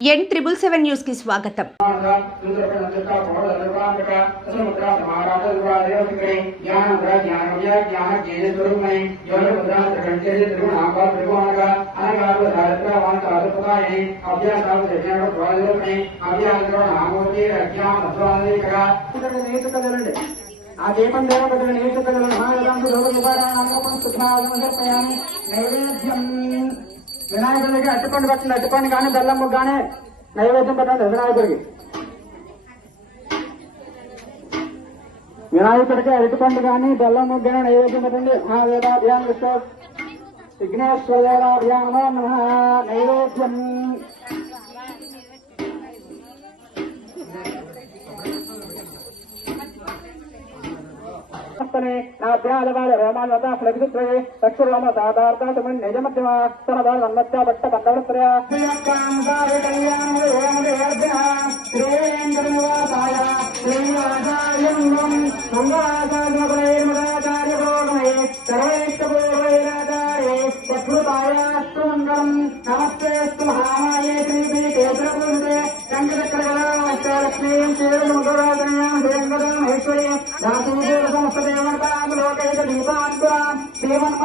ఎన్ triple seven న్యూస్కి స్వాగతం. నేర్చుకోగలండి ఆ దీపం దేవతలు నేర్చుకోగలను మహావేదాంత నైవేద్యం వినాయకుడికి అట్టుపండు పట్టండి అట్టుపండు కానీ బెల్లం కానీ నైవేద్యం పెట్టండి వినాయకుడికి. వినాయకుడికి అరటిపండు కానీ బెల్లం ముగ్గు కానీ నైవేద్యం పెట్టండి. మహావేదాభ్యాం విశ్వ విఘ్నేశ్వర నమ. నైవేద్యం. స్తనే నాభ్యాదవాద రోమాలత ఫ్లగ్సుత్రయే చక్షురోమ సాధార్థమన్ నిజమధ్యమ స్తనద నమ్మత్య భట్ట పండవత్రయ నమస్తే మహామాయే శ్రీ కేంద్రపుందే లక్ష్మీం శ్రీముఖరాజన్యాం శ్రీంగదం ఐశ్వర్యం దాసూదేవ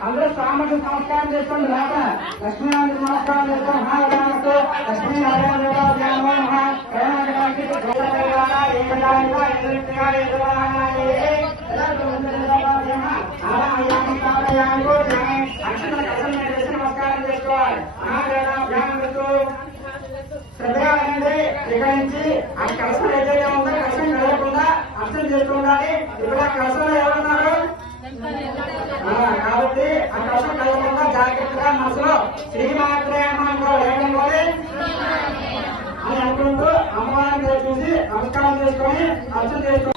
అందరూ సామర్థ్య నమస్కారం చేసుకోండి రాక లక్ష్మీనారాయణ నమస్కారం చేసుకోండి మహారాజు లక్ష్మీనారాయణ నమస్కారం చేసుకోవాలి. శ్రద్ధగా అనేది నుంచి ఆ కలసం ఏదైతే ఉందో కలసం కలగకుండా అర్థం చేసుకోవాలి ఇప్పుడు ఆ కలసంలో ఎవరున్నారు? కలగకుండా జాగ్రత్తగా మనసులో శ్రీమాత్రే అమ్మలో ఏమనుకోవాలి అని అనుకుంటూ అమ్మవారిని చూసి నమస్కారం చేసుకొని అర్థం చేసుకొని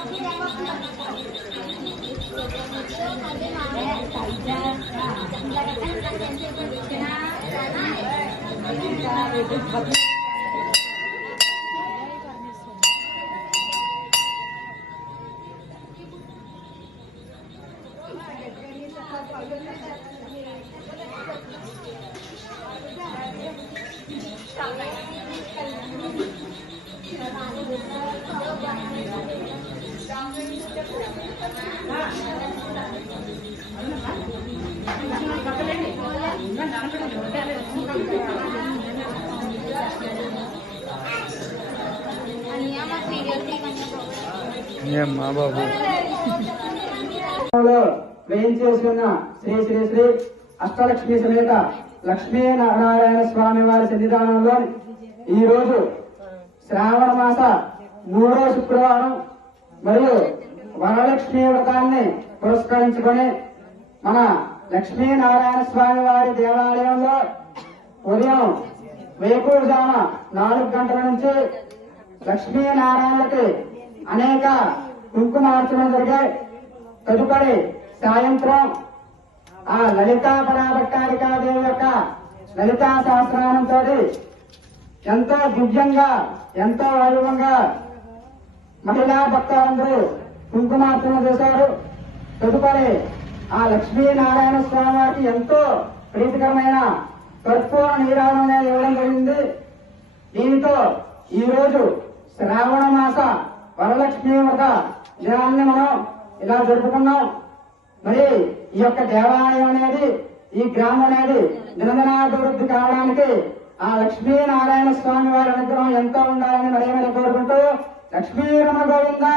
మా బాబు. లో వేయించేసుకున్న శ్రీ శ్రీ శ్రీ. అష్టలక్ష్మి సమేత లక్ష్మీనారాయణ స్వామి వారి సన్నిధానంలో ఈ రోజు శ్రావణ మాస మూడో శుక్రవారం మరియు వరలక్ష్మి వ్రతాన్ని పురస్కరించుకొని మన లక్ష్మీనారాయణ స్వామి వారి దేవాలయంలో ఉదయం వేకూరుజామ నాలుగు గంటల నుంచి లక్ష్మీనారాయణకి అనేక కుంకుమార్చన జరిగాయి. తదుపరి సాయంత్రం ఆ లలితా పరాభట్టారికాదేవి యొక్క లలితా సహస్రానంతో ఎంతో దివ్యంగా ఎంతో వైభవంగా మహిళా భక్తులందరూ కుంకుమార్చన చేశారు. తదుపరి ఆ లక్ష్మీనారాయణ స్వామి వారికి ఎంతో ప్రీతికరమైన కర్పూర నీరాజన ఇవ్వడం జరిగింది. దీనితో ఈ రోజు శ్రావణ మాస వరలక్ష్మి వ్రత దినాన్ని మనం ఇలా జరుపుకున్నాం. మరి ఈ యొక్క దేవాలయం అనేది ఈ గ్రామం అనేది నిరంజనాభివృద్ధి కావడానికి ఆ లక్ష్మీనారాయణ స్వామి వారి అనుగ్రహం ఎంతో ఉండాలని మరి కోరుకుంటూ లక్ష్మీ రమ గోవిందా